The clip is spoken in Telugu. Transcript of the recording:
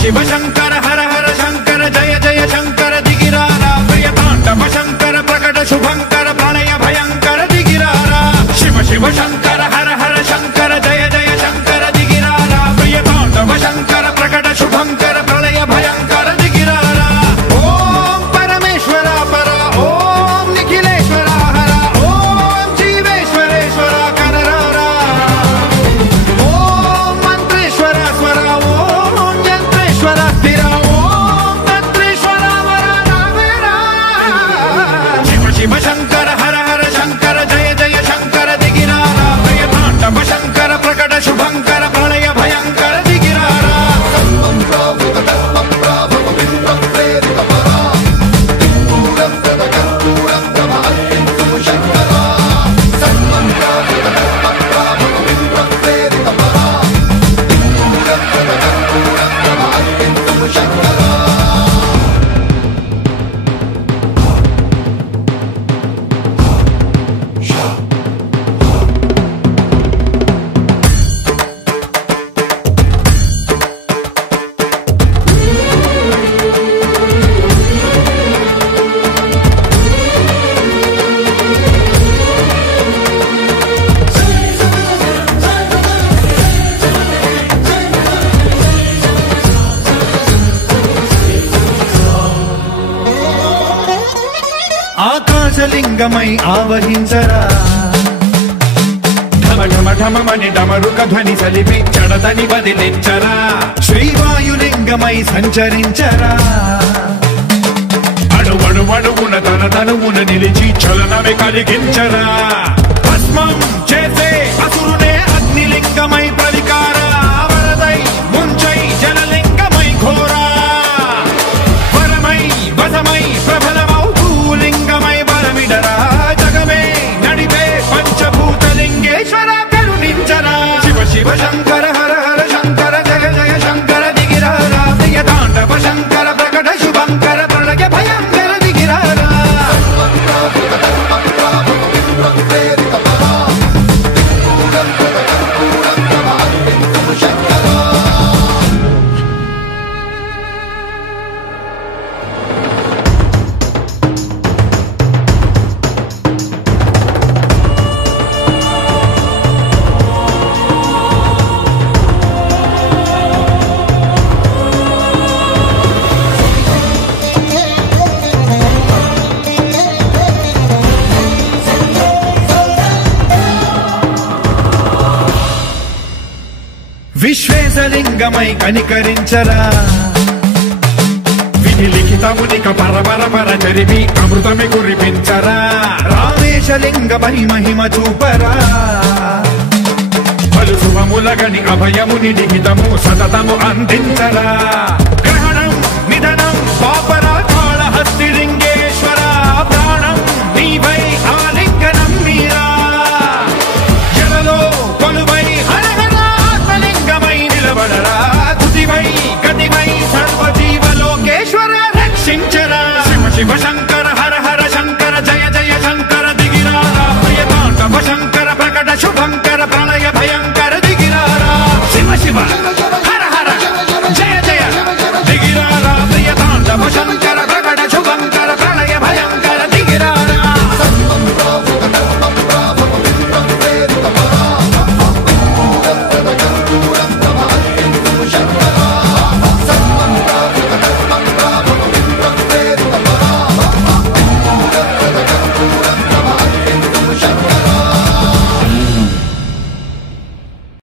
शिव शंकर हर हर शंकर जय जय शंकर दिगिरारा प्रिय तांडव शंकर प्रकट शुभंकर प्रणय भयंकर दिगिरारा शिव शिव शंकर हर हर शंकर जय जय शंकर दिगिरारा प्रिय तांडव शंकर प्रकट शुभंकर प्रणय भयंकर दिगिरारा ओम परमेश्वरा परा ओम निखिलेश्वरा हरा ओम जीवेश्वरेश्वरा कररारा ओम मंत्रेश्वरा स्वरा ओम यंत्रेश्वरा स्थिरा ओम तंत्रेश्वरा वरा वेरा शिव शिव शंकर हर हर शंकर जय जय शंकर दिगिरारा प्रिय तांडव शंकर प्रकट शुभंकर प्रणय भयंकर दिगिरारा ఆకాశలింగమై ఆవహించరా ఢమ ఢమ ఢమమని డమరుక ధ్వని సలిపి చడదని వదిలించరా శ్రీవాయులింగమై సంచరించరా అణువణువున తన తనువున నిలిచి చలనమే కలిగించరా భస్మం చేసే అసురునే అగ్నిలింగమై ప్రవికార వరదై ముంచై జలలింగమై ఘోరా వరమై వసమై ప్రబలమౌ భూలింగమై బలమిడరా జగమే నడిపే పంచభూతలింగేశ్వర కరుణించరా శివ శివ శంకర హర హర శంకర జయ జయ శంకర దిగిరారా ప్రియ తాండవ శంకర ప్రకట శుభంకర ప్రణయ భయంకర దిగిరారా విశ్వేశలింగమై కనికరించరా విధి లిఖితమునిక పరపర పర చరిమి అమృతమి కురిపించరా రామేశలింగమై మహిమ చూపరా పలు శుభములగని అభయముని లిఖితము సతతము అందించరా గ్రహణం నిధనం పాపరా కాళహస్తిలింగేశ్వర ప్రాణం నీవై ఆలింగనం మీరా జలలో కొలువై తుదివై గతివై సర్వజీవలోకేశ్వర రక్షించరా శివ శివ శంకర హర హర శంకర జయ జయ శంకర దిగిరారా ప్రియ తాండవ శంకర ప్రకట శుభంకర ప్రణయ భయంకర దిగిరారా శివ శివ హర హర జయ జయ దిగిరారా ప్రియ తాండవ శంకర